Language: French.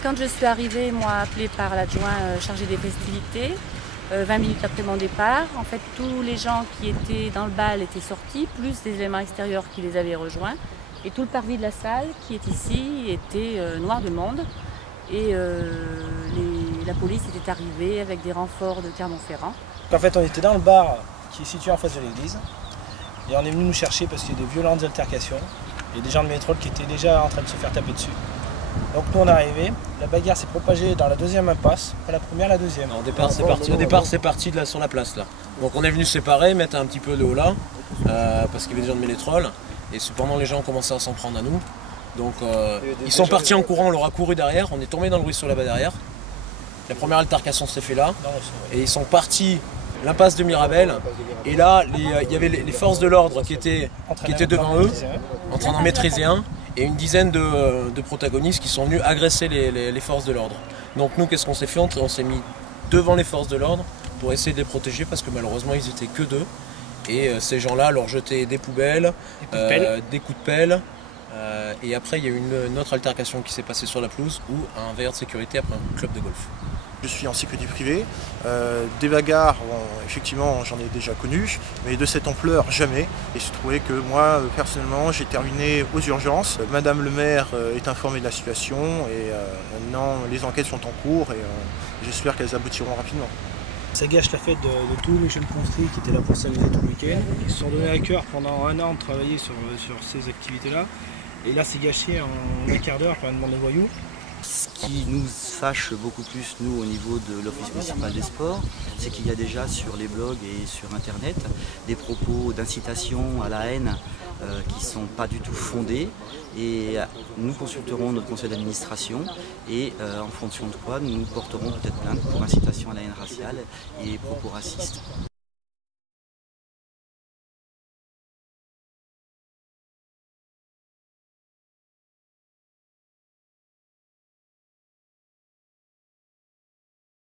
Quand je suis arrivée, moi appelée par l'adjoint chargé des festivités, 20 minutes après mon départ, en fait tous les gens qui étaient dans le bal étaient sortis, plus des éléments extérieurs qui les avaient rejoints. Et tout le parvis de la salle qui est ici était noir de monde. Et la police était arrivée avec des renforts de Clermont-Ferrand. En fait, on était dans le bar qui est situé en face de l'église. Et on est venu nous chercher parce qu'il y a des violentes altercations. Et des gens de métro qui étaient déjà en train de se faire taper dessus. Donc nous on est arrivé, la bagarre s'est propagée dans la deuxième impasse, pas la première, la deuxième. Au départ c'est parti de là sur la place là. Donc on est venu se séparer, mettre un petit peu de haut là, parce qu'il y avait des gens de Ménétrol, et cependant les gens ont commencé à s'en prendre à nous. Donc ils sont partis en courant, on leur a couru derrière, on est tombé dans le ruisseau là-bas derrière. La première altercation s'est faite là, et ils sont partis l'impasse de Mirabel, et là il y avait les forces de l'ordre qui étaient devant eux, en train d'en maîtriser un. Et une dizaine de protagonistes qui sont venus agresser les forces de l'ordre. Donc nous, qu'est-ce qu'on s'est fait? On s'est mis devant les forces de l'ordre pour essayer de les protéger parce que malheureusement, ils étaient que deux. Et ces gens-là leur jetaient des poubelles, des coups de pelle. Et après, il y a eu une autre altercation qui s'est passée sur la pelouse où un veilleur de sécurité après un club de golf. Je suis en sécurité privée. Des bagarres, effectivement, j'en ai déjà connu, mais de cette ampleur, jamais. Et je trouvais que moi, personnellement, j'ai terminé aux urgences. Madame le maire est informée de la situation et maintenant, les enquêtes sont en cours et j'espère qu'elles aboutiront rapidement. Ça gâche la fête de tous les jeunes construits qui étaient là pour s'amuser tout le week-end. Ils se sont donnés à cœur pendant un an de travailler sur ces activités-là. Et là, c'est gâché en un quart d'heure par une bande de voyous. Ce qui nous fâche beaucoup plus, nous, au niveau de l'Office municipal des sports, c'est qu'il y a déjà sur les blogs et sur Internet des propos d'incitation à la haine qui ne sont pas du tout fondés. Et nous consulterons notre conseil d'administration et en fonction de quoi, nous porterons peut-être plainte pour incitation à la haine raciale et propos racistes.